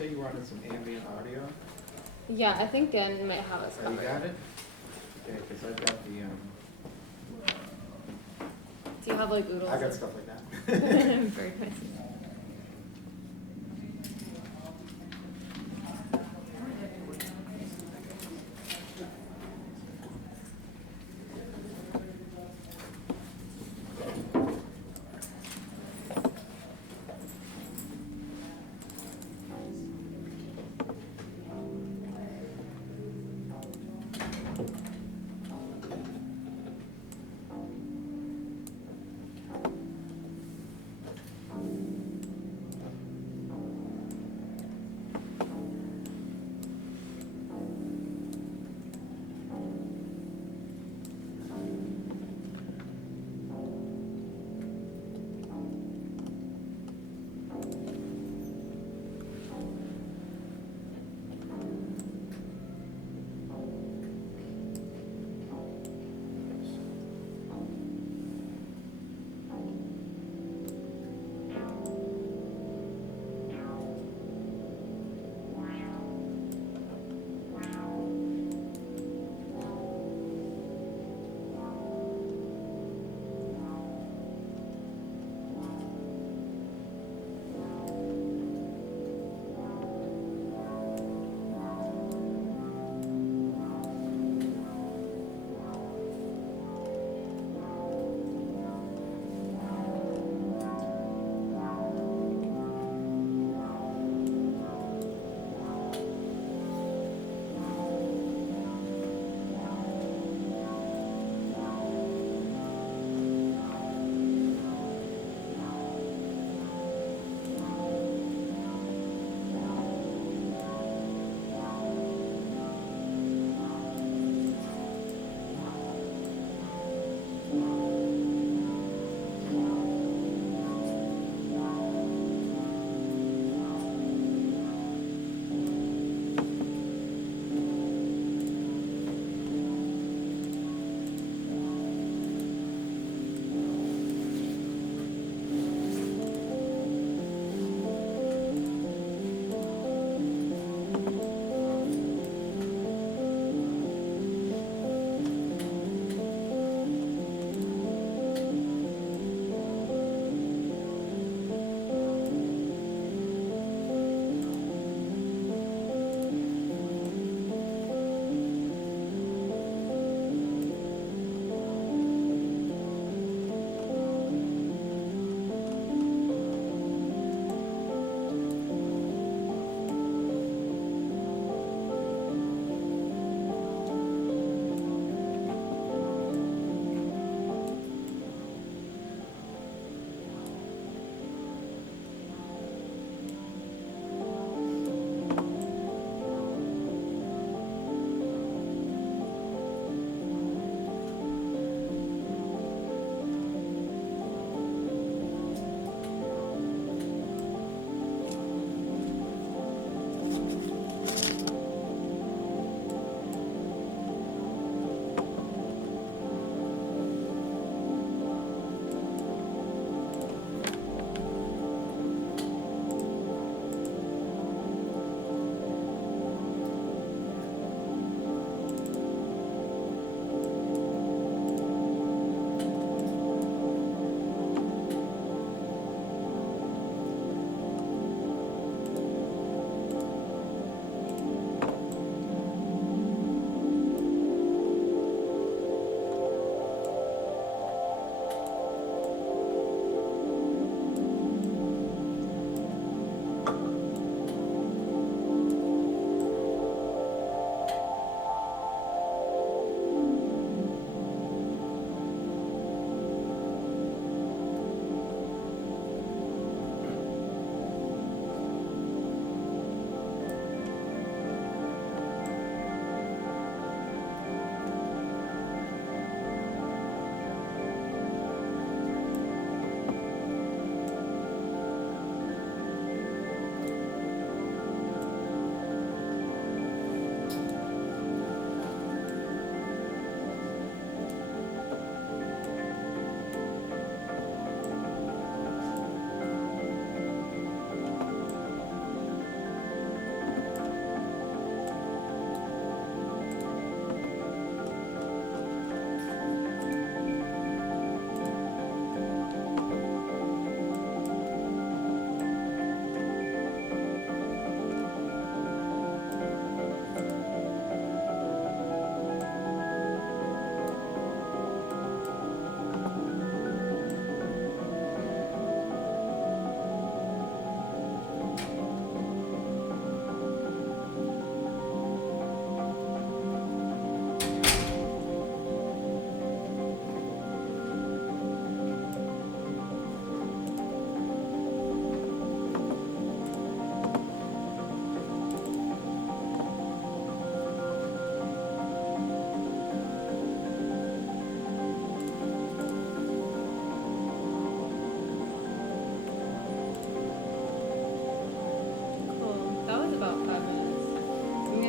say you wanted some ambient audio? Yeah, I think Dan might have us Oh, you covered. got it? Okay, because I've got the, Do you have like oodles? I got stuff like that. Very nice.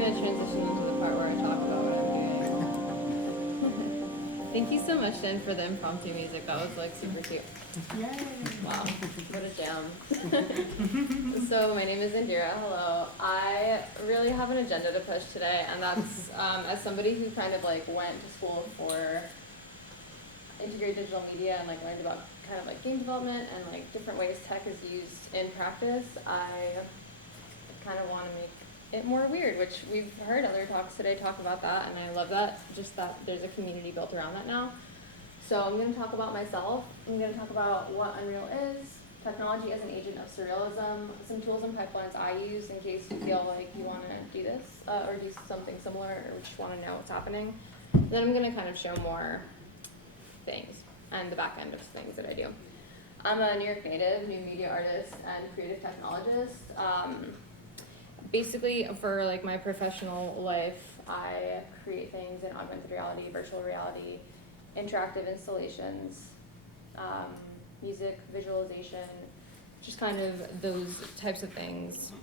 gonna transition into the part where I talk about what I'm doing. Thank you so much, Jen, for the impromptu music. That was like super cute. Yay. Wow, what a jam. So my name is Indira. Hello. I really have an agenda to push today, and that's as somebody who kind of like went to school for integrated digital media and like learned about kind of like game development and like different ways tech is used in practice. I kind of want to make it more weird, which we've heard other talks today talk about that, and I love that, just that there's a community built around that now. So I'm going to talk about myself. I'm going to talk about what Unreal is, technology as an agent of surrealism, some tools and pipelines I use in case you feel like you want to do this or do something similar or just want to know what's happening. Then I'm going to kind of show more things and the back end of things that I do. I'm a New York native, new media artist, and creative technologist. Basically, for like my professional life, I create things in augmented reality, virtual reality, interactive installations, music, visualization, just kind of those types of things.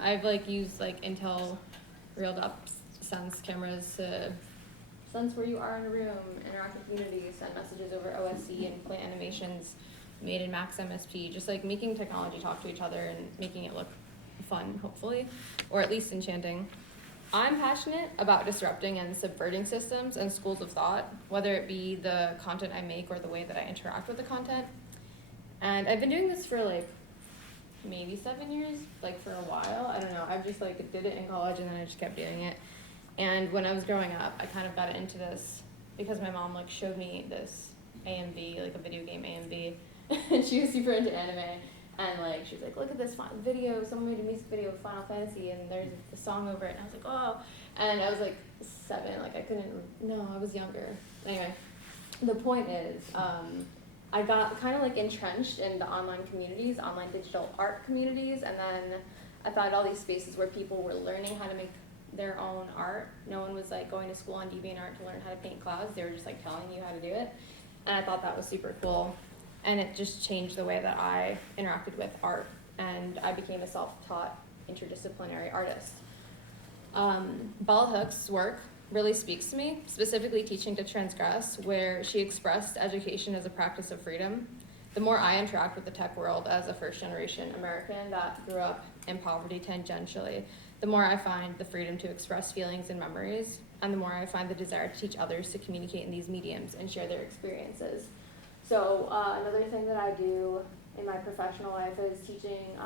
I've like used like Intel real-up sense cameras to sense where you are in a room, interact with community, send messages over OSC, and play animations made in Max MSP, just like making technology talk to each other and making it look fun, hopefully, or at least enchanting. I'm passionate about disrupting and subverting systems and schools of thought, whether it be the content I make or the way that I interact with the content. And I've been doing this for like maybe 7 years, like for a while. I don't know. I've just like did it in college and then I just kept doing it. And when I was growing up, I kind of got into this because my mom like showed me this AMV, like a video game AMV, and she was super into anime. And like she was like, look at this fun video, someone made a music video of Final Fantasy and there's a song over it, and I was like, oh, and I was like 7, like I was younger. Anyway, the point is, I got kind of like entrenched in the online communities, online digital art communities, and then I found all these spaces where people were learning how to make their own art. No one was like going to school on DeviantArt to learn how to paint clouds, they were just like telling you how to do it, and I thought that was super cool. And it just changed the way that I interacted with art, and I became a self-taught interdisciplinary artist. Bell Hook's work really speaks to me, specifically Teaching to Transgress, where she expressed education as a practice of freedom. The more I interact with the tech world as a first-generation American that grew up in poverty tangentially, the more I find the freedom to express feelings and memories, and the more I find the desire to teach others to communicate in these mediums and share their experiences. So another thing that I do in my professional life is teaching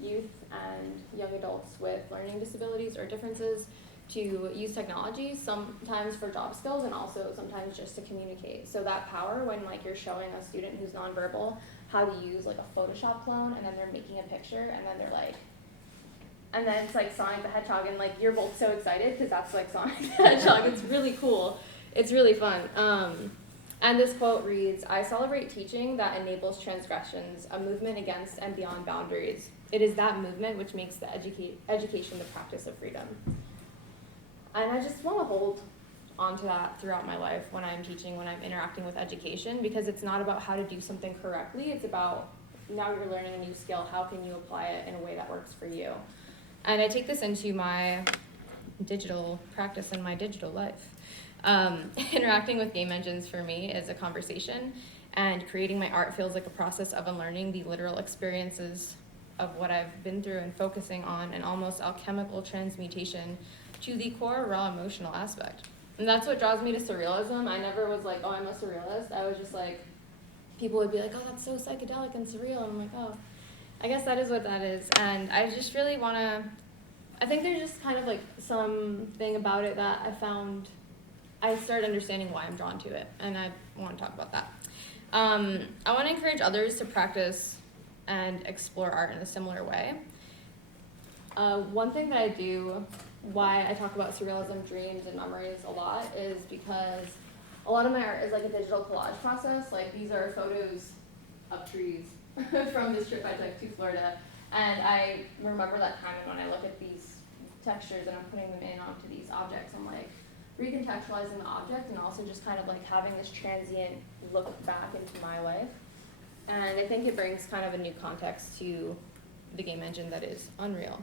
youth and young adults with learning disabilities or differences to use technology, sometimes for job skills and also sometimes just to communicate. So that power when like you're showing a student who's nonverbal how to use like a Photoshop clone, and then they're making a picture, and then they're like, and then it's like Sonic the Hedgehog, and like you're both so excited because that's like Sonic the Hedgehog. It's really cool. It's really fun. And this quote reads, I celebrate teaching that enables transgressions, a movement against and beyond boundaries. It is that movement which makes the education the practice of freedom. And I just want to hold on to that throughout my life when I'm teaching, when I'm interacting with education, because it's not about how to do something correctly. It's about now you're learning a new skill, how can you apply it in a way that works for you? And I take this into my digital practice and my digital life. Interacting with game engines for me is a conversation, and creating my art feels like a process of unlearning the literal experiences of what I've been through and focusing on an almost alchemical transmutation to the core raw emotional aspect. And that's what draws me to surrealism. I never was like, oh, I'm a surrealist. I was just like, people would be like, oh, that's so psychedelic and surreal. And I'm like, oh, I guess that is what that is. And I just really want to, I think there's just kind of like something about it that I started understanding why I'm drawn to it, and I want to talk about that. I want to encourage others to practice and explore art in a similar way. One thing that I do, why I talk about surrealism, dreams, and memories a lot, is because a lot of my art is like a digital collage process. Like these are photos of trees from this trip I took to Florida, and I remember that time when I look at these textures and I'm putting them in onto these objects, I'm like, recontextualizing the object and also just kind of like having this transient look back into my life. And I think it brings kind of a new context to the game engine that is Unreal.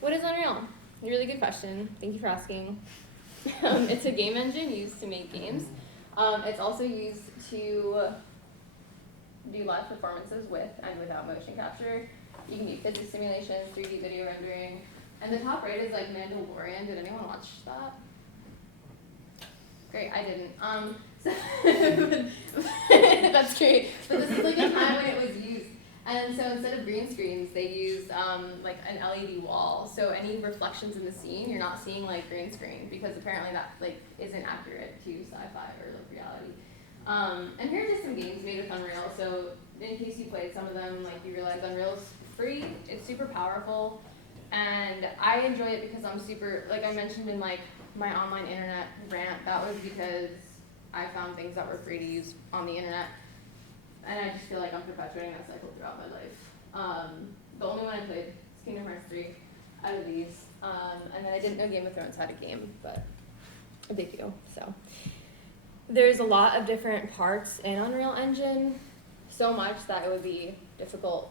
What is Unreal? really good question. Thank you for asking. It's a game engine used to make games. It's also used to do live performances with and without motion capture. You can do physics simulations, 3D video rendering. And the top right is like Mandalorian. Did anyone watch that? Great, I didn't. So that's great. But this is like a time when it was used. And so instead of green screens, they used like an LED wall. So any reflections in the scene, you're not seeing like green screen because apparently that like isn't accurate to sci-fi or like reality. And here are just some games made with Unreal. So in case you played some of them, like you realize Unreal's free. It's super powerful, and I enjoy it because I'm super, like I mentioned in like my online internet rant, that was because I found things that were free to use on the internet. And I just feel like I'm perpetuating that cycle throughout my life. The only one I played is Kingdom Hearts 3 out of these. And then I didn't know Game of Thrones had a game, but they do. So there's a lot of different parts in Unreal Engine, so much that it would be difficult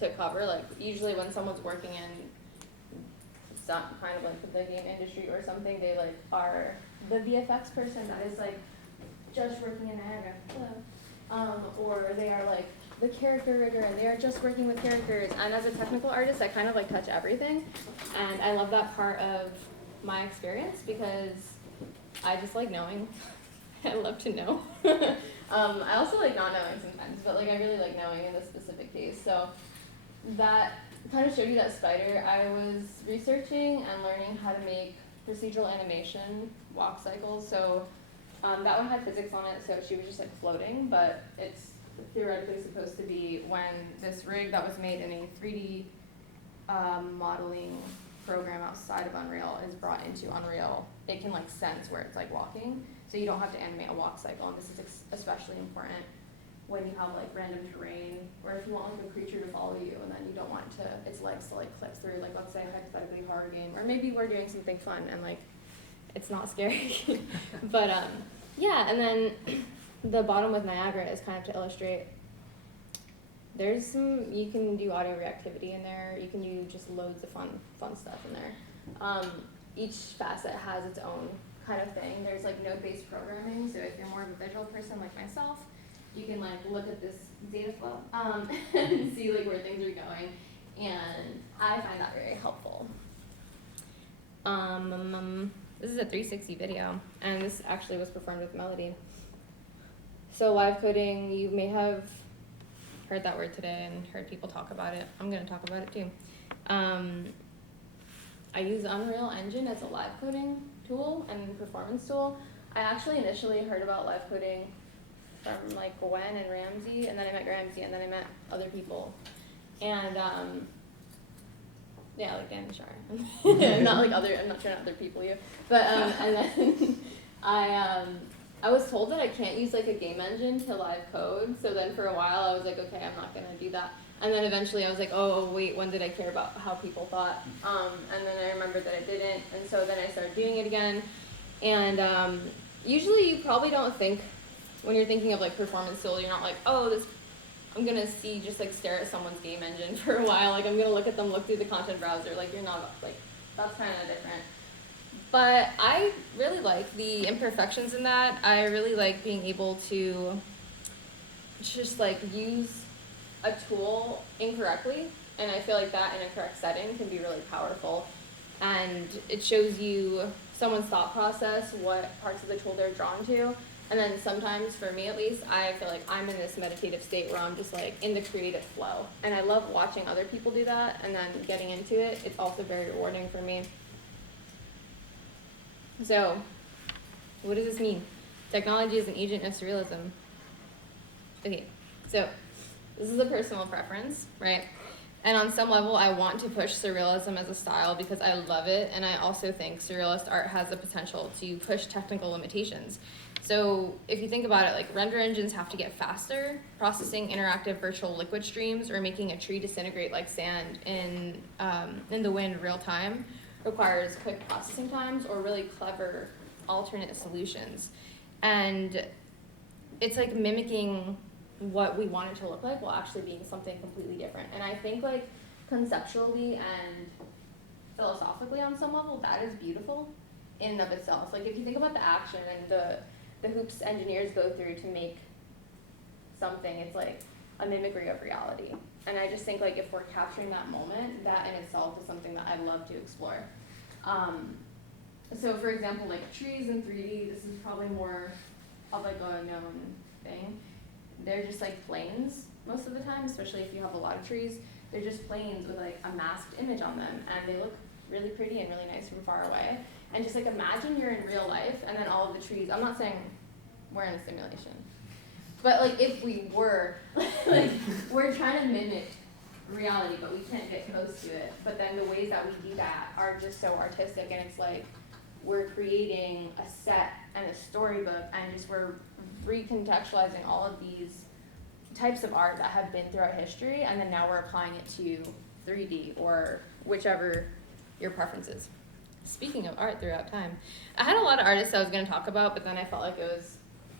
to cover. Like usually when someone's working in some kind of like the game industry or something, they like are the VFX person that is like just working in Niagara. Hello. Or they are like the character rigger and they are just working with characters. And as a technical artist, I kind of like touch everything. And I love that part of my experience because I just like knowing. I love to know. I also like not knowing sometimes, but like I really like knowing in this specific case. So that kind of showed you that spider. I was researching and learning how to make procedural animation walk cycles. So that one had physics on it, so she was just like floating, but it's theoretically supposed to be when this rig that was made in a 3D modeling program outside of Unreal is brought into Unreal, it can like sense where it's like walking, so you don't have to animate a walk cycle, and this is especially important when you have like random terrain, or if you want like a creature to follow you and then you don't want its legs to like clip through, like let's say a hypothetically horror game, or maybe we're doing something fun and like it's not scary. But yeah, and then the bottom with Niagara is kind of to illustrate. There's some, you can do audio reactivity in there. You can do just loads of fun stuff in there. Each facet has its own kind of thing. There's like node-based programming. So if you're more of a visual person like myself, you can like look at this data flow and see like where things are going. And I find that very helpful. This is a 360 video, and this actually was performed with Melody. So live coding, you may have heard that word today and heard people talk about it. I'm going to talk about it too. I use Unreal Engine as a live coding tool and performance tool. I actually initially heard about live coding from like Gwen and Ramsey, and then I met Ramsey, and then I met other people. And yeah, like Dan and Shar. Not like I'm not trying to other people you. But and then I was told that I can't use like a game engine to live code. So then for a while I was like, okay, I'm not gonna do that. And then eventually I was like, oh wait, when did I care about how people thought? And then I remembered that I didn't, and so then I started doing it again. And usually you probably don't think, when you're thinking of like performance tool, you're not like, oh, this, I'm gonna just like stare at someone's game engine for a while. Like I'm gonna look at them, look through the content browser. Like you're not like, that's kind of different. But I really like the imperfections in that. I really like being able to just like use a tool incorrectly. And I feel like that in a correct setting can be really powerful. And it shows you someone's thought process, what parts of the tool they're drawn to. And then sometimes, for me at least, I feel like I'm in this meditative state where I'm just like in the creative flow. And I love watching other people do that and then getting into it. It's also very rewarding for me. So, what does this mean? Technology is an agent of surrealism. Okay, so this is a personal preference, right? And on some level, I want to push surrealism as a style because I love it. And I also think surrealist art has the potential to push technical limitations. So if you think about it, like render engines have to get faster, processing interactive virtual liquid streams or making a tree disintegrate like sand in the wind real time requires quick processing times or really clever alternate solutions. And it's like mimicking what we want it to look like while actually being something completely different. And I think like conceptually and philosophically on some level, that is beautiful in and of itself. Like, if you think about the action and the hoops engineers go through to make something, it's like a mimicry of reality. And I just think, like, if we're capturing that moment, that in itself is something that I'd love to explore. So for example, like trees in 3D, this is probably more of like a known thing. They're just like planes most of the time, especially if you have a lot of trees. They're just planes with like a masked image on them, and they look really pretty and really nice from far away. And just like imagine you're in real life, and then all of the trees, I'm not saying we're in a simulation, but like if we were, like we're trying to mimic reality, but we can't get close to it. But then the ways that we do that are just so artistic, and it's like we're creating a set and a storybook, and just we're recontextualizing all of these types of art that have been throughout history, and then now we're applying it to 3D or whichever your preference is. Speaking of art throughout time, I had a lot of artists I was going to talk about, but then I felt like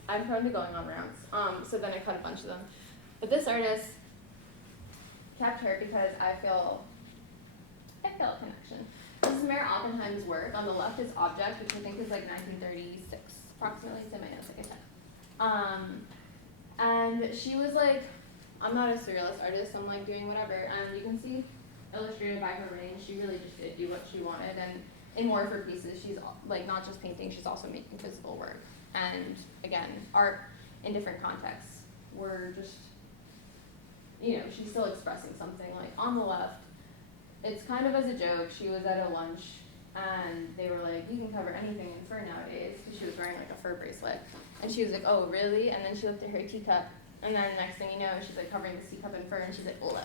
I'm prone to going on rants, so then I cut a bunch of them. But this artist kept her because I feel a connection. This is Mary Oppenheim's work. On the left is Object, which I think is like 1936, approximately. It's in my notes, I can check. And she was like, I'm not a surrealist artist, I'm like doing whatever. And you can see, illustrated by her range, she really just did do what she wanted. And in more of her pieces, she's like not just painting, she's also making physical work. And again, art in different contexts. We're just, she's still expressing something. Like on the left, it's kind of as a joke, she was at a lunch and they were like, you can cover anything in fur nowadays, because she was wearing like a fur bracelet. And she was like, oh, really? And then she looked at her teacup, and then next thing you know, she's like covering this teacup in fur, and she's like, look.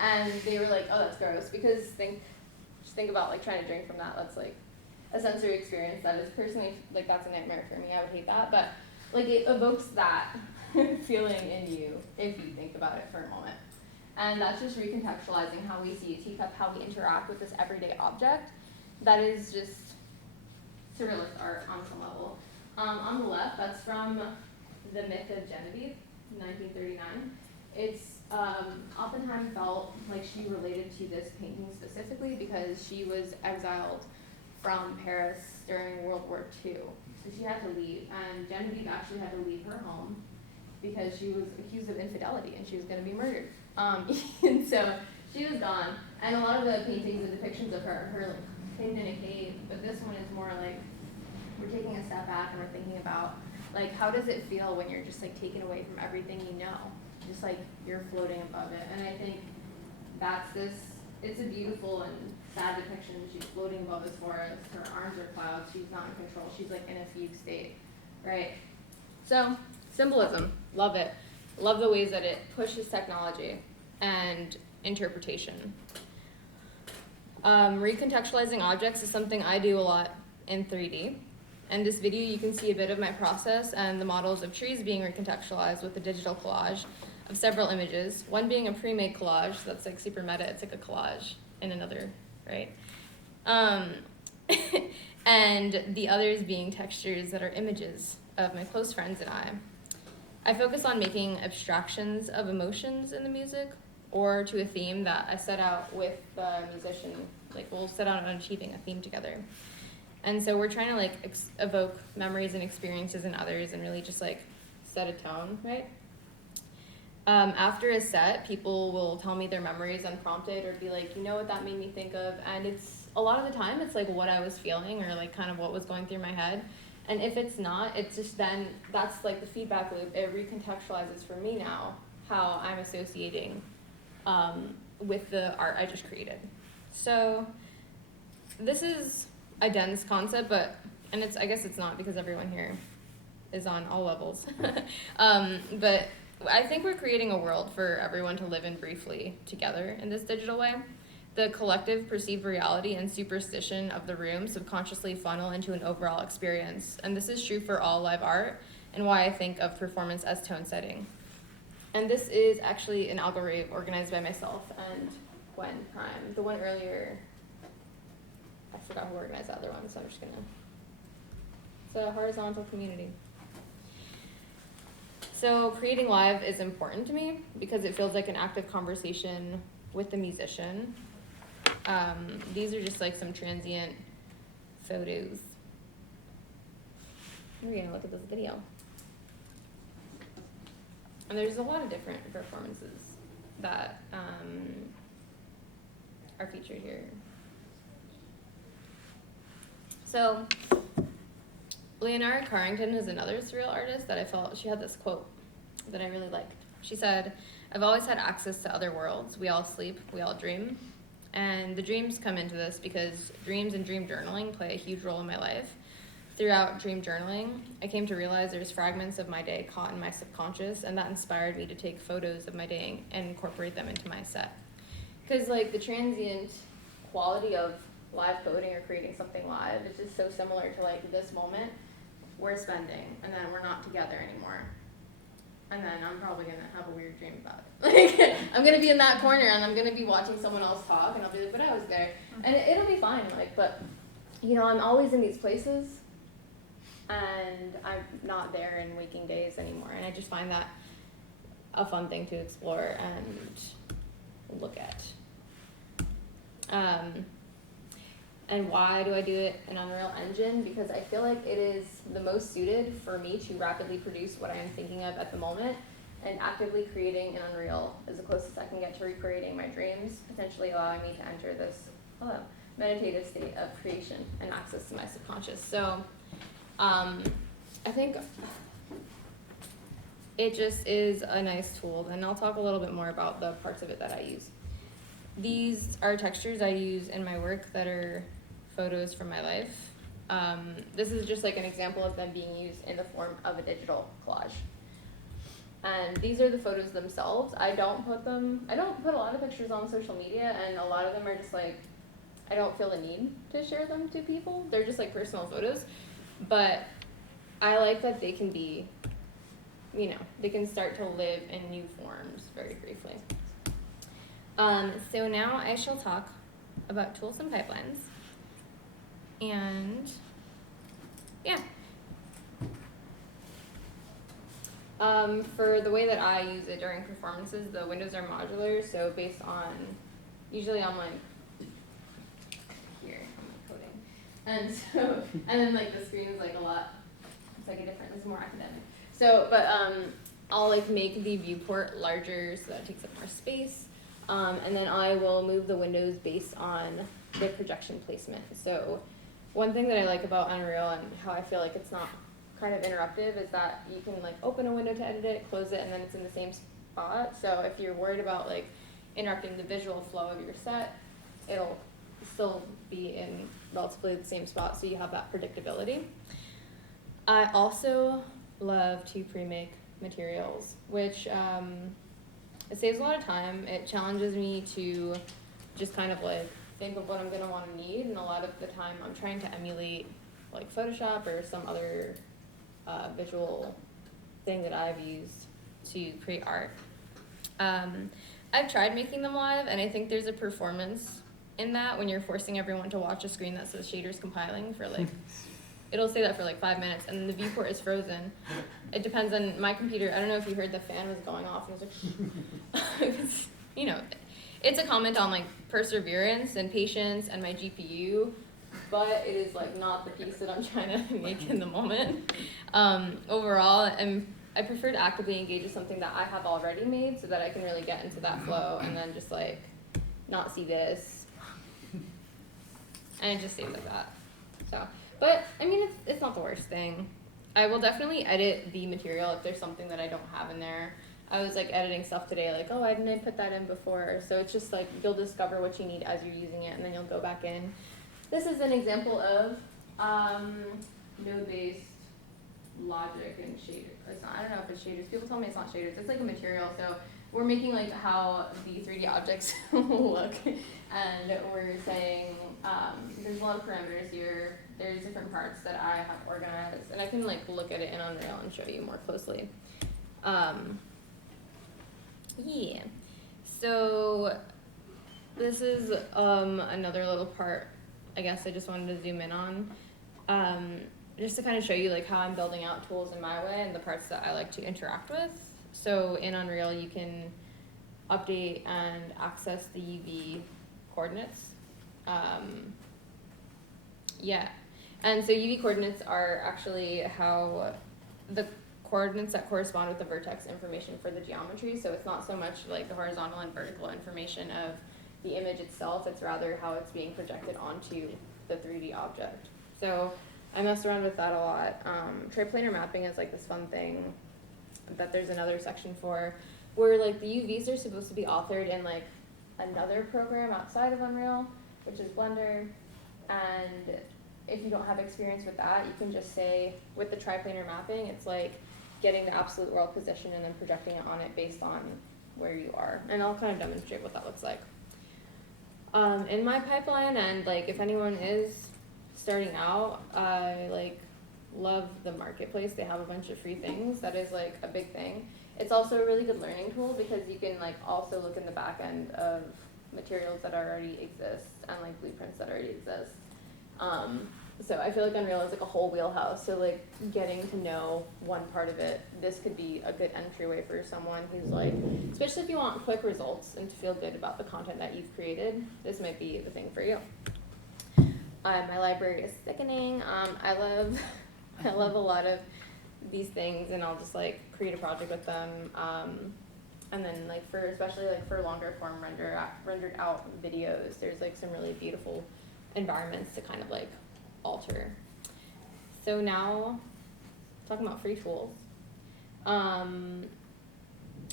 And they were like, oh, that's gross, because just think about like trying to drink from that. That's like a sensory experience that is personally, like that's a nightmare for me. I would hate that, but like it evokes that feeling in you if you think about it for a moment. And that's just recontextualizing how we see a teacup, how we interact with this everyday object. That is just surrealist art on some level. On the left, that's from The Myth of Genevieve, 1939. It's, Oppenheim felt like she related to this painting specifically because she was exiled from Paris during World War II. So she had to leave, and Genevieve actually had to leave her home because she was accused of infidelity and she was going to be murdered. And so she was gone, and a lot of the paintings and depictions of her like hidden in a cave, but this one is more like we're taking a step back and we're thinking about like how does it feel when you're just like taken away from everything you know, just like you're floating above it. And I think it's a beautiful and sad depiction. She's floating above this forest, her arms are clouds, she's not in control, she's like in a fugue state, right? So symbolism, love it. Love the ways that it pushes technology and interpretation. Recontextualizing objects is something I do a lot in 3D. In this video, you can see a bit of my process and the models of trees being recontextualized with a digital collage of several images. One being a pre-made collage that's like super meta. It's like a collage in another, right? And the others being textures that are images of my close friends and I. I focus on making abstractions of emotions in the music or to a theme that I set out with the musician. Like we'll set out on achieving a theme together. And so we're trying to like evoke memories and experiences in others and really just like set a tone, right? After a set, people will tell me their memories unprompted or be like, you know what that made me think of? And it's a lot of the time it's like what I was feeling or like kind of what was going through my head. And if it's not, it's just then that's like the feedback loop. It recontextualizes for me now how I'm associating with the art I just created. So this is a dense concept, and I guess it's not because everyone here is on all levels. But I think we're creating a world for everyone to live in briefly together in this digital way. The collective perceived reality and superstition of the room subconsciously funnel into an overall experience. And this is true for all live art and why I think of performance as tone setting. And this is actually an algo rave organized by myself and Gwen Prime. The one earlier, I forgot who organized the other one, so I'm just gonna. It's a horizontal community. So creating live is important to me because it feels like an active conversation with the musician. These are just like some transient photos. We're gonna look at this video. And there's a lot of different performances that are featured here. So, Leonora Carrington is another surreal artist that I felt, she had this quote that I really liked. She said, "I've always had access to other worlds. We all sleep, we all dream." And the dreams come into this because dreams and dream journaling play a huge role in my life. Throughout dream journaling, I came to realize there's fragments of my day caught in my subconscious, and that inspired me to take photos of my day and incorporate them into my set. Because like the transient quality of live coding or creating something live is just so similar to like this moment we're spending, and then we're not together anymore. And then I'm probably gonna have a weird dream about it. Like I'm gonna be in that corner and I'm gonna be watching someone else talk, and I'll be like, but I was there. And it'll be fine, like, but you know, I'm always in these places and I'm not there in waking days anymore. And I just find that a fun thing to explore and look at. And why do I do it in Unreal Engine? Because I feel like it is the most suited for me to rapidly produce what I am thinking of at the moment, and actively creating in Unreal is the closest I can get to recreating my dreams, potentially allowing me to enter this meditative state of creation and access to my subconscious. So I think it just is a nice tool, and I'll talk a little bit more about the parts of it that I use. These are textures I use in my work that are photos from my life. This is just like an example of them being used in the form of a digital collage. And these are the photos themselves. I don't put a lot of pictures on social media, and a lot of them are just like, I don't feel the need to share them to people. They're just like personal photos. But I like that they can be, you know, they can start to live in new forms very briefly. So now I shall talk about tools and pipelines. And yeah. For the way that I use it during performances, the windows are modular, so based on, usually I'm like, here, I'm coding. And then like the screen is like a lot, it's like a different, it's more academic. So, but I'll like make the viewport larger so that it takes up more space. And then I will move the windows based on the projection placement. So one thing that I like about Unreal and how I feel like it's not kind of interruptive is that you can like open a window to edit it, close it, and then it's in the same spot. So if you're worried about like interrupting the visual flow of your set, it'll still be in relatively the same spot, so you have that predictability. I also love to pre-make materials, which it saves a lot of time. It challenges me to just kind of like think of what I'm gonna want to need, and a lot of the time I'm trying to emulate like Photoshop or some other visual thing that I've used to create art. I've tried making them live, and I think there's a performance in that when you're forcing everyone to watch a screen that says shaders compiling for like, it'll say that for like 5 minutes, and then the viewport is frozen. It depends on my computer. I don't know if you heard the fan was going off, and it was like, it was, you know, it's a comment on like perseverance and patience and my GPU, but it is like not the piece that I'm trying to make in the moment. Overall, I prefer to actively engage with something that I have already made so that I can really get into that flow and then just like not see this. And it just stays like that. So, but I mean, it's not the worst thing. I will definitely edit the material if there's something that I don't have in there. I was like editing stuff today, like, oh, why didn't I put that in before? So it's just like you'll discover what you need as you're using it, and then you'll go back in. This is an example of node-based logic and shaders. It's not, I don't know if it's shaders. People tell me it's not shaders. It's like a material. So we're making like how the 3D objects look, and we're saying there's a lot of parameters here. There's different parts that I have organized, and I can like look at it in Unreal and show you more closely. Yeah, so this is another little part I guess I just wanted to zoom in on, just to kind of show you like how I'm building out tools in my way and the parts that I like to interact with. So in Unreal you can update and access the UV coordinates Yeah, and so UV coordinates are actually how the coordinates that correspond with the vertex information for the geometry. So it's not so much like the horizontal and vertical information of the image itself, it's rather how it's being projected onto the 3D object. So I messed around with that a lot. Triplanar mapping is like this fun thing that there's another section for, where like the UVs are supposed to be authored in like another program outside of Unreal, which is Blender. And if you don't have experience with that, you can just say with the triplanar mapping, it's like getting the absolute world position and then projecting it on it based on where you are. And I'll kind of demonstrate what that looks like. In my pipeline, and like if anyone is starting out, I like love the marketplace. They have a bunch of free things. That is like a big thing. It's also a really good learning tool because you can like also look in the back end of materials that already exist and like blueprints that already exist. So I feel like Unreal is like a whole wheelhouse. So like getting to know one part of it, this could be a good entryway for someone who's like, especially if you want quick results and to feel good about the content that you've created, this might be the thing for you. My library is sickening. I love a lot of these things, and I'll just like create a project with them. And then like for especially like for longer form rendered out videos, there's like some really beautiful environments to kind of like alter. So now talking about free tools.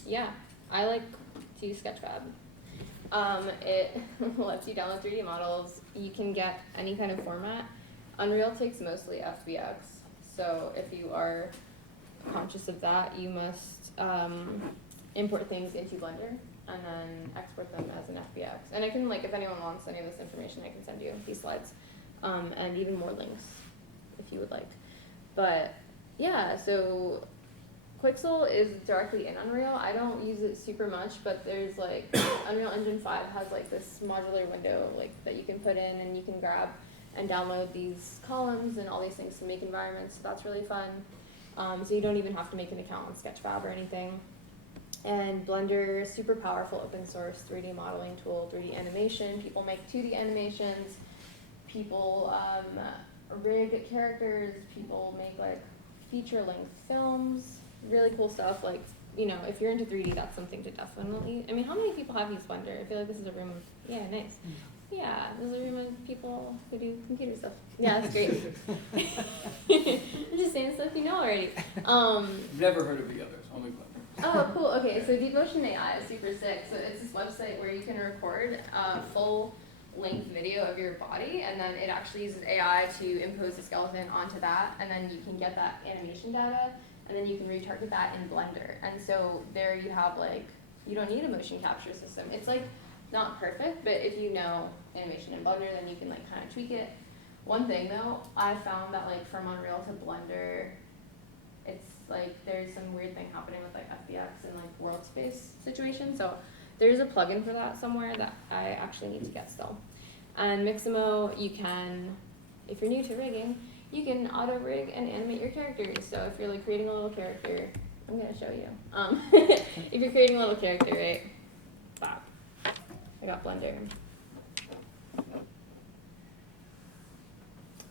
Yeah, I like to use Sketchfab. It lets you download 3D models. You can get any kind of format. Unreal takes mostly FBX. So if you are conscious of that, you must import things into Blender and then export them as an FBX. And I can, like, if anyone wants any of this information, I can send you these slides and even more links if you would like. But yeah, so Quixel is directly in Unreal. I don't use it super much, but there's like Unreal Engine 5 has like this modular window like that you can put in, and you can grab and download these columns and all these things to make environments. So that's really fun. So you don't even have to make an account on Sketchfab or anything. And Blender, super powerful open source 3D modeling tool, 3D animation. People make 2D animations. People rig characters. People make like feature-length films. Really cool stuff. Like, you know, if you're into 3D, that's something to definitely. I mean, how many people have used Blender? I feel like this is a room of, yeah, nice. Yeah, this is a room of people who do computer stuff. Yeah, that's great. I'm just saying stuff you know already. Never heard of the others, only Blender. Oh, cool. Okay, so Deep Motion AI is super sick. So it's this website where you can record a full-length video of your body, and then it actually uses AI to impose a skeleton onto that, and then you can get that animation data, and then you can retarget that in Blender. And so there you have, like, you don't need a motion capture system. It's, like, not perfect, but if you know animation in Blender, then you can, like, kind of tweak it. One thing, though, I found that, like, from Unreal to Blender, it's like there's some weird thing happening with like FBX and like world space situations. So there's a plugin for that somewhere that I actually need to get still. And Mixamo, you can, if you're new to rigging, you can auto rig and animate your characters. So if you're like creating a little character, I'm gonna show you. If you're creating a little character, right? Bop. I got Blender.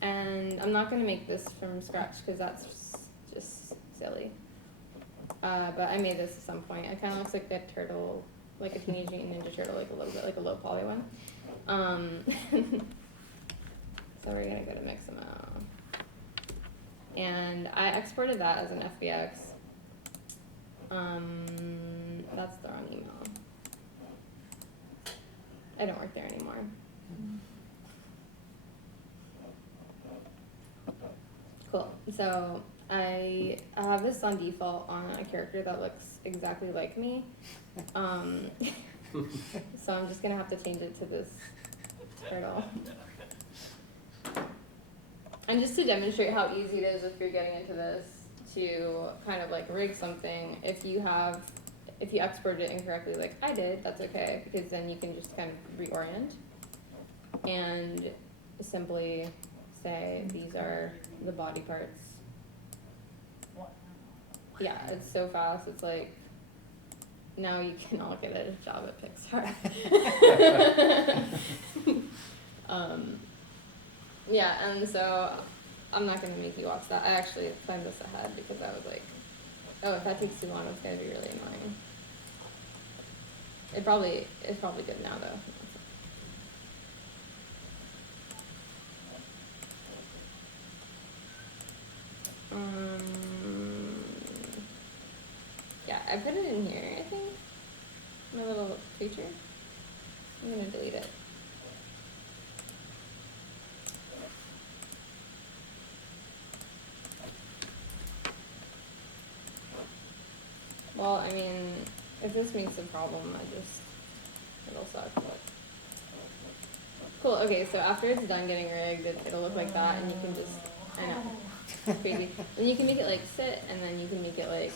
And I'm not gonna make this from scratch because that's just silly. But I made this at some point. It kind of looks like a turtle, like a Teenage Mutant Ninja Turtle, like a little bit, like a low poly one. So we're gonna go to Mixamo. And I exported that as an FBX. That's the wrong email. I don't work there anymore. Cool. So I have this on default on a character that looks exactly like me. So I'm just gonna have to change it to this turtle. And just to demonstrate how easy it is if you're getting into this to kind of like rig something, if you export it incorrectly like I did, that's okay, because then you can just kind of reorient and simply say these are the body parts. Yeah, it's so fast. It's like now you can all get a job at Pixar. Yeah, and so I'm not gonna make you watch that. I actually planned this ahead because I was like, oh, if that takes too long, it's gonna be really annoying. It's probably good now though. Yeah, I put it in here, I think. My little creature. I'm gonna delete it. Well, I mean, if this makes a problem, it'll suck, but. Cool, okay, so after it's done getting rigged, it'll look like that, and you can just, I know, it's crazy. And you can make it like sit, and then you can make it like,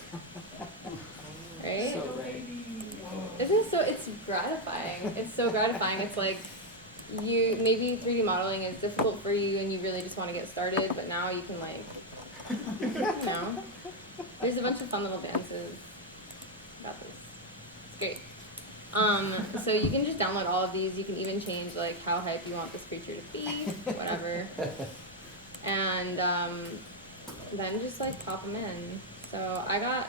right? So right. It's gratifying. It's so gratifying. It's like, maybe 3D modeling is difficult for you, and you really just want to get started, but now you can like, there's a bunch of fun little dances about this. It's great. So you can just download all of these. You can even change like how hype you want this creature to be, whatever. And then just like pop them in. So I got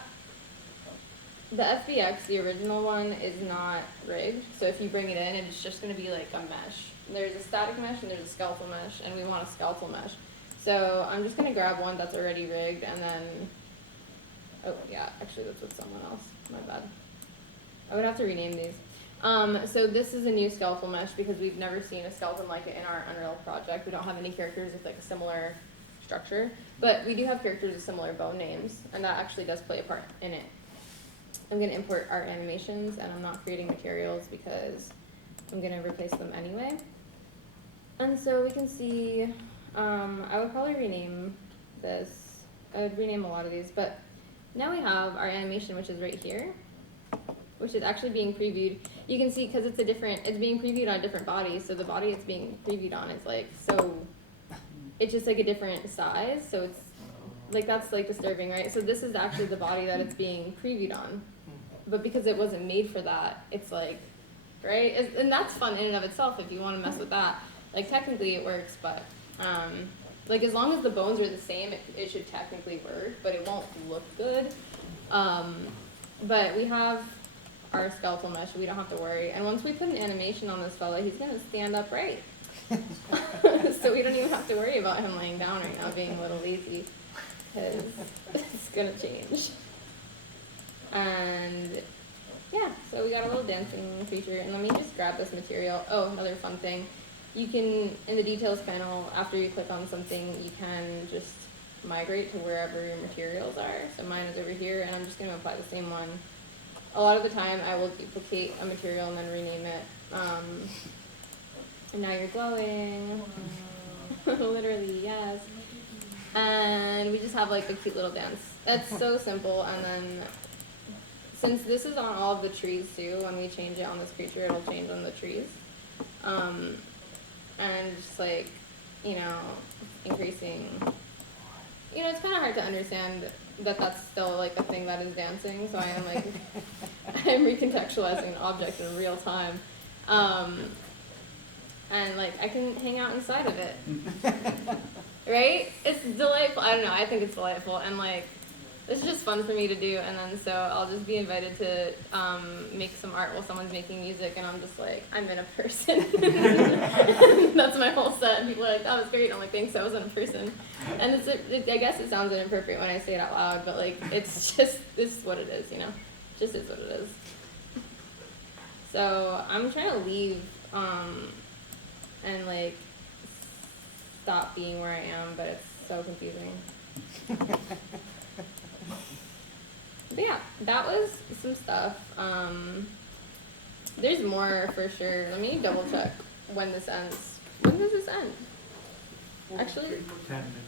the FBX, the original one, is not rigged. So if you bring it in, it's just going to be like a mesh. There's a static mesh and there's a skeletal mesh, and we want a skeletal mesh. So I'm just going to grab one that's already rigged, and then, oh yeah, actually that's with someone else. My bad. I would have to rename these. So this is a new skeletal mesh because we've never seen a skeleton like it in our Unreal project. We don't have any characters with like a similar structure, but we do have characters with similar bone names, and that actually does play a part in it. I'm going to import our animations, and I'm not creating materials because I'm going to replace them anyway. And so we can see, I would probably rename this. I would rename a lot of these, but now we have our animation, which is right here, which is actually being previewed. You can see because it's being previewed on a different body, so the body it's being previewed on is like, so it's just like a different size, so it's like, that's like disturbing, right? So this is actually the body that it's being previewed on, but because it wasn't made for that, it's like, right? And that's fun in and of itself if you want to mess with that. Like technically it works, but like as long as the bones are the same, it should technically work, but it won't look good. But we have our skeletal mesh, we don't have to worry. And once we put an animation on this fella, he's gonna stand upright. So we don't even have to worry about him laying down right now, being a little lazy, because it's gonna change. And yeah, so we got a little dancing feature, and let me just grab this material. Oh, another fun thing. You can, in the details panel, after you click on something, you can just migrate to wherever your materials are. So mine is over here, and I'm just gonna apply the same one. A lot of the time, I will duplicate a material and then rename it. And now you're glowing. Literally, yes. And we just have like a cute little dance. It's so simple, and then since this is on all of the trees too, when we change it on this creature, it'll change on the trees. And just like, increasing, it's kind of hard to understand that that's still like a thing that is dancing, so I am like, I'm recontextualizing an object in real time. And like, I can hang out inside of it. Right? It's delightful. I don't know, I think it's delightful, and like, it's just fun for me to do, and then so I'll just be invited to make some art while someone's making music, and I'm just like, I'm in a person. That's my whole set, and people are like, that was great, and I'm like, thanks, I was in a person. And I guess it sounds inappropriate when I say it out loud, but like, it's just, this is what it is, just is what it is. So I'm trying to leave and like stop being where I am, but it's so confusing. But yeah, that was some stuff. There's more for sure. Let me double check when this ends. When does this end? Actually, 10 minutes.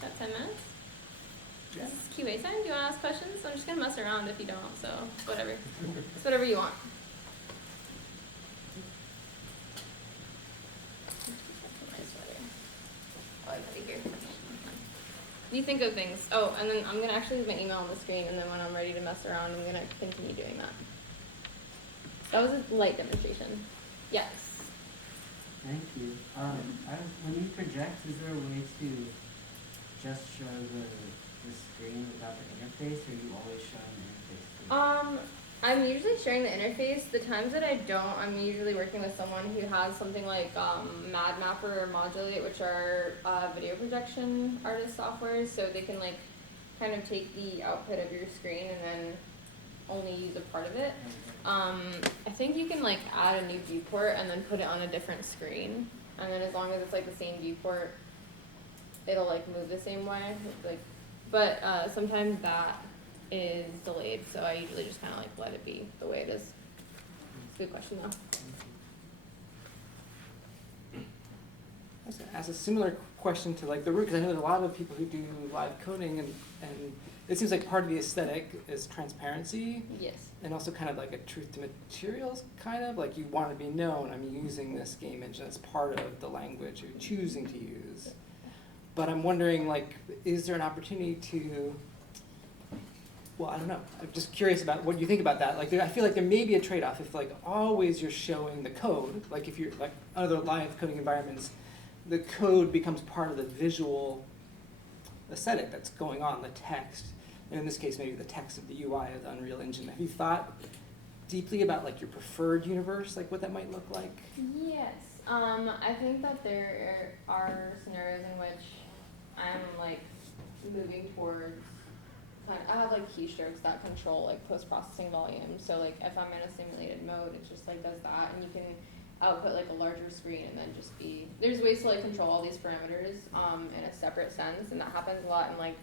about 10 minutes? Yeah. This is QA time. Do you want to ask questions? I'm just going to mess around if you don't, so whatever. It's whatever you want. Oh, I gotta be here. You think of things. Oh, and then I'm going to actually leave my email on the screen, and then when I'm ready to mess around, I'm going to continue doing that. That was a light demonstration. Yes. Thank you. When you project, is there a way to just show the screen without the interface, or are you always showing the interface too? I'm usually sharing the interface. The times that I don't, I'm usually working with someone who has something like MadMapper or Modulate, which are video projection artist softwares, so they can like kind of take the output of your screen and then only use a part of it. I think you can like add a new viewport and then put it on a different screen, and then as long as it's like the same viewport, it'll like move the same way. Like, but sometimes that is delayed, so I usually just kind of like let it be the way it is. It's a good question though. I was gonna ask a similar question to like the root, because I know there's a lot of people who do live coding, and it seems like part of the aesthetic is transparency, Yes. and also kind of like a truth to materials, kind of like you want to be known. I'm using this game engine as part of the language you're choosing to use. But I'm wondering, like, is there an opportunity to? Well, I don't know. I'm just curious about what you think about that. Like, I feel like there may be a trade-off if, like, always you're showing the code. Like, if you're like other live coding environments, the code becomes part of the visual aesthetic that's going on, the text. And in this case, maybe the text of the UI of the Unreal Engine. Have you thought deeply about like your preferred universe, like what that might look like? Yes. I think that there are scenarios in which I'm like moving towards. I have like keystrokes that control like post-processing volume. So like if I'm in a simulated mode, it just like does that, and you can output like a larger screen and then just be. There's ways to like control all these parameters in a separate sense, and that happens a lot in like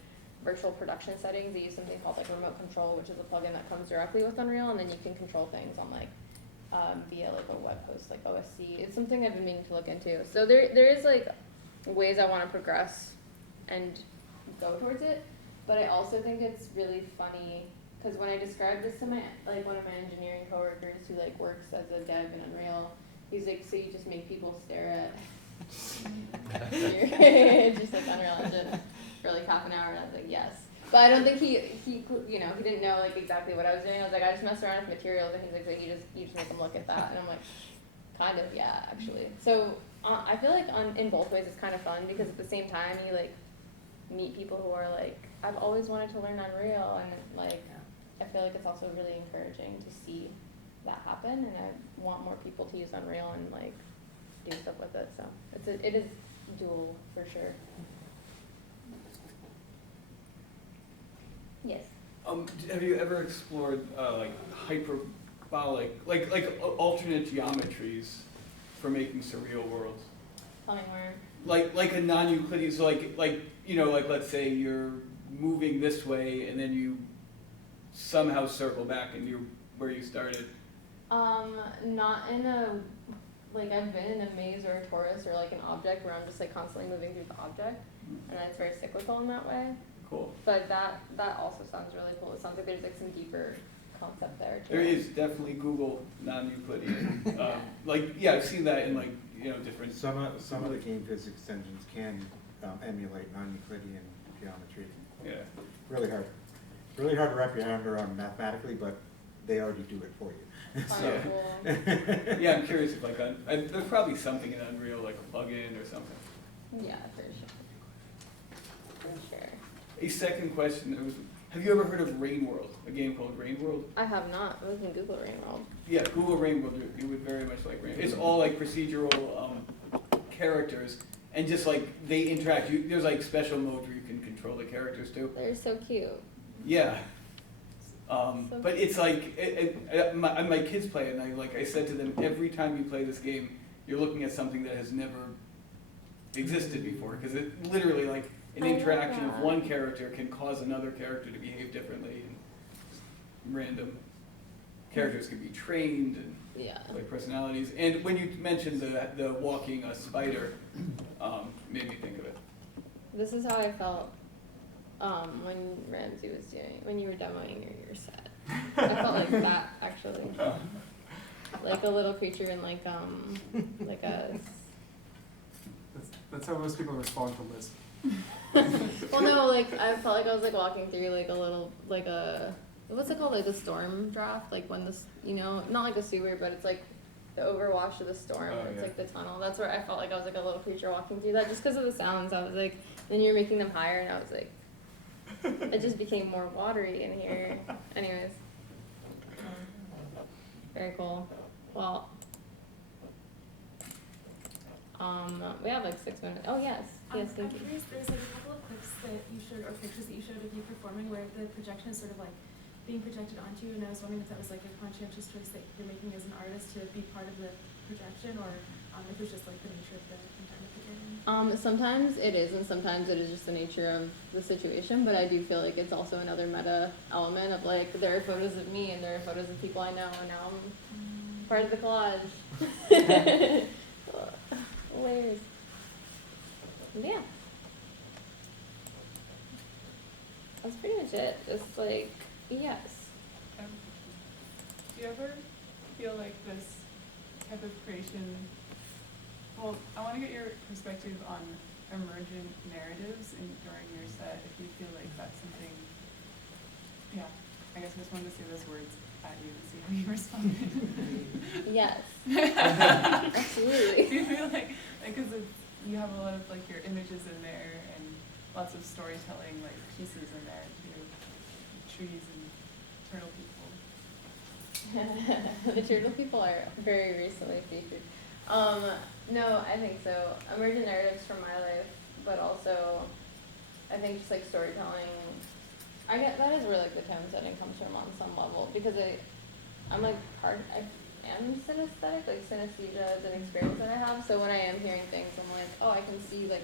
virtual production settings. They use something called like remote control, which is a plugin that comes directly with Unreal, and then you can control things on like via like a web host like OSC. It's something I've been meaning to look into. So there is like ways I want to progress and go towards it. But I also think it's really funny because when I described this to my like one of my engineering coworkers who like works as a dev in Unreal, he's like, so you just make people stare at just like Unreal Engine for like half an hour, and I was like, yes. But I don't think he you know, he didn't know like exactly what I was doing. I was like, I just mess around with materials, and he's like, so you just make them look at that, and I'm like, kind of, yeah, actually. So I feel like in both ways it's kind of fun because at the same time you like meet people who are like, I've always wanted to learn Unreal, and like I feel like it's also really encouraging to see that happen, and I want more people to use Unreal and like do stuff with it. So it is dual for sure. Yes. Have you ever explored like hyperbolic, like alternate geometries for making surreal worlds? Tell me more. Like a non-Euclidean, so like you know, like let's say you're moving this way and then you somehow circle back and you're where you started. Not in a like I've been in a maze or a torus or like an object where I'm just like constantly moving through the object, and it's very cyclical in that way. Cool. But that also sounds really cool. It sounds like there's like some deeper concept there too. There is definitely Google non-Euclidean. Like yeah, I've seen that in like you know different. Some of the game physics engines can emulate non-Euclidean geometry. Yeah. Really hard to wrap your arm around mathematically, but they already do it for you. Yeah. Cool. Yeah, I'm curious if like there's probably something in Unreal like a plugin or something. Yeah, for sure. For sure. A second question: have you ever heard of Rain World? A game called Rain World? I have not. We can Google Rain World. Yeah, Google Rain World. You would very much like Rain. It's all like procedural characters, and just like they interact. There's like special modes where you can control the characters too. They're so cute. Yeah. But it's like my kids play it, and I said to them, every time you play this game, you're looking at something that has never existed before, because it literally like an interaction of one character can cause another character to behave differently, and random characters can be trained and Yeah. like personalities. And when you mentioned the walking spider, made me think of it. This is how I felt when Ramsey was when you were demoing your set. I felt like that actually. Like a little creature in like a. That's how most people respond to Lisp. Well, no, like I felt like I was like walking through like a little like a what's it called, like a storm draft, like when this, you know, not like a sewer, but it's like the overwash of the storm. Oh, It's yeah. like the tunnel. That's where I felt like I was like a little creature walking through that, just because of the sounds. I was like, then you're making them higher, and I was like, it just became more watery in here. Anyways, very cool. Well, we have like 6 minutes. Oh yes, yes, thank you. I'm curious, there's like a couple of clips that you showed, or pictures that you showed of you performing where the projection is sort of like being projected onto you, and I was wondering if that was like a conscientious choice that you're making as an artist to be part of the projection, or if it was just like the nature of the environment that you're in. Sometimes it is, and sometimes it is just the nature of the situation, but I do feel like it's also another meta element of like, there are photos of me, and there are photos of people I know, and now I'm part of the collage. Layers. Yeah. That's pretty much it. Just like, yes. Do you ever feel like this type of creation, well, I want to get your perspective on emergent narratives during your set, if you feel like that's something, yeah, I guess I just wanted to say those words at you and see how you responded. Yes. Absolutely. Do you feel like, because you have a lot of like your images in there and lots of storytelling like pieces in there too, trees and turtle people. The turtle people are very recently featured. No, I think so. Emergent narratives from my life, but also I think just like storytelling. I get that is where like the tone setting comes from on some level, because I'm like I am synesthetic, like synesthesia is an experience that I have. So when I am hearing things, I'm like, oh, I can see like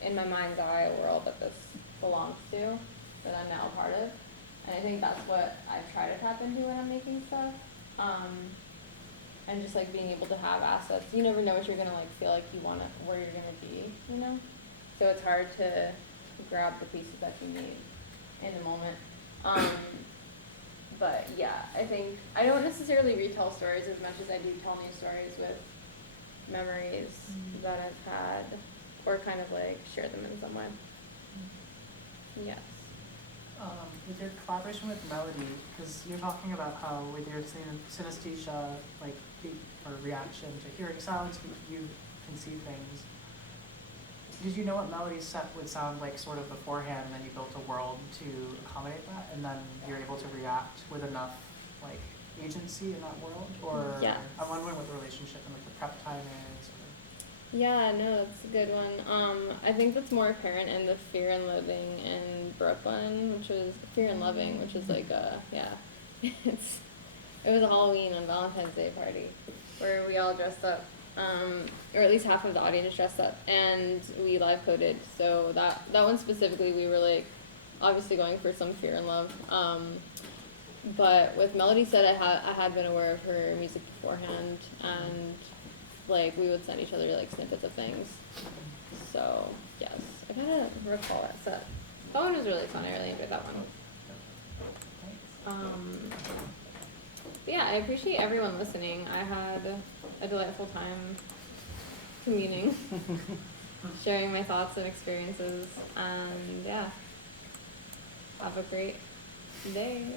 in my mind's eye a world that this belongs to, that I'm now a part of. And I think that's what I try to tap into when I'm making stuff. And just like being able to have assets. You never know what you're gonna like feel like you wanna, where you're gonna be, you know? So it's hard to grab the pieces that you need in the moment. But yeah, I think I don't necessarily retell stories as much as I do tell new stories with memories that I've had, or kind of like share them in some way. Yes. With your collaboration with Melody, because you're talking about how with your synesthesia, like or reaction to hearing sounds, you can see things. Did you know what Melody's set would sound like sort of beforehand, and then you built a world to accommodate that, and then you're able to react with enough like agency in that world? Or Yes. I'm wondering what the relationship and like the prep time is. Or... Yeah, no, that's a good one. I think that's more apparent in the Fear and Living in Brooklyn, which was Fear and Loving, which is like yeah, it was a Halloween and Valentine's Day party where we all dressed up, or at least half of the audience dressed up, and we live coded. So that one specifically, we were like obviously going for some fear and love. But with Melody said, I had been aware of her music beforehand, and like we would send each other like snippets of things. So yes, I gotta recall that set. That one was really fun. I really enjoyed that one. But yeah, I appreciate everyone listening. I had a delightful time communing, sharing my thoughts and experiences, and yeah, have a great day.